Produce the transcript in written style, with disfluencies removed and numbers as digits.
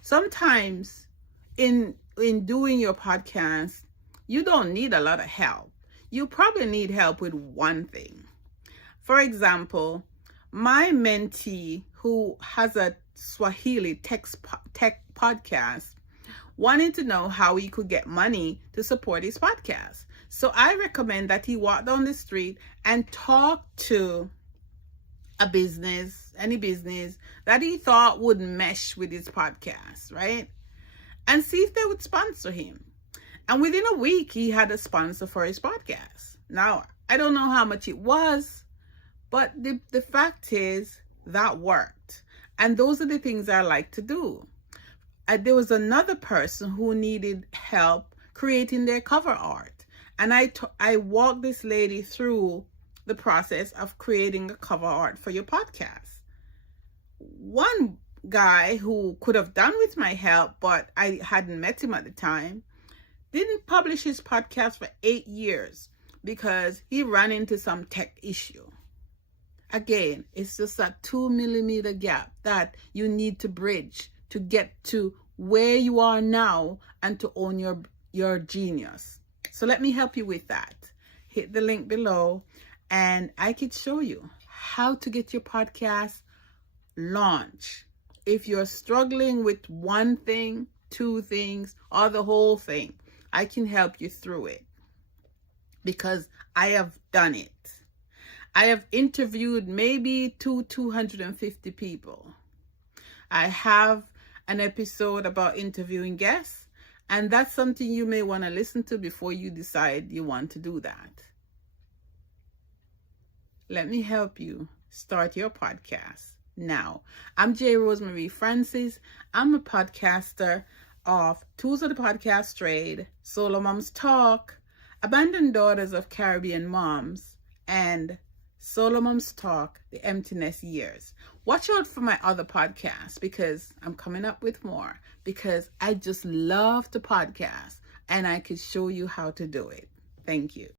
sometimes in doing your podcast, you don't need a lot of help. You probably need help with one thing. For example, my mentee who has a Swahili tech podcast wanted to know how he could get money to support his podcast. So I recommend that he walk down the street and talk to any business that he thought would mesh with his podcast, right? And see if they would sponsor him. And within a week, he had a sponsor for his podcast. Now, I don't know how much it was, but the fact is that worked. And those are the things I like to do. There was another person who needed help creating their cover art. And I walked this lady through the process of creating a cover art for your podcast. One guy who could have done with my help, but I hadn't met him at the time, didn't publish his podcast for 8 years because he ran into some tech issue. Again, it's just that 2 millimeter gap that you need to bridge to get to where you are now and to own your genius. So let me help you with that. Hit the link below and I could show you how to get your podcast launched. If you're struggling with one thing, two things, or the whole thing, I can help you through it because I have done it. I have interviewed maybe 250 people. I have an episode about interviewing guests, and that's something you may want to listen to before you decide you want to do that. Let me help you start your podcast now. I'm J. Rosemary Francis. I'm a podcaster of Tools of the Podcast Trade, Solo Moms Talk, Abandoned Daughters of Caribbean Moms, and Solo Moms Talk, The Emptiness Years. Watch out for my other podcasts because I'm coming up with more because I just love to podcast and I could show you how to do it. Thank you.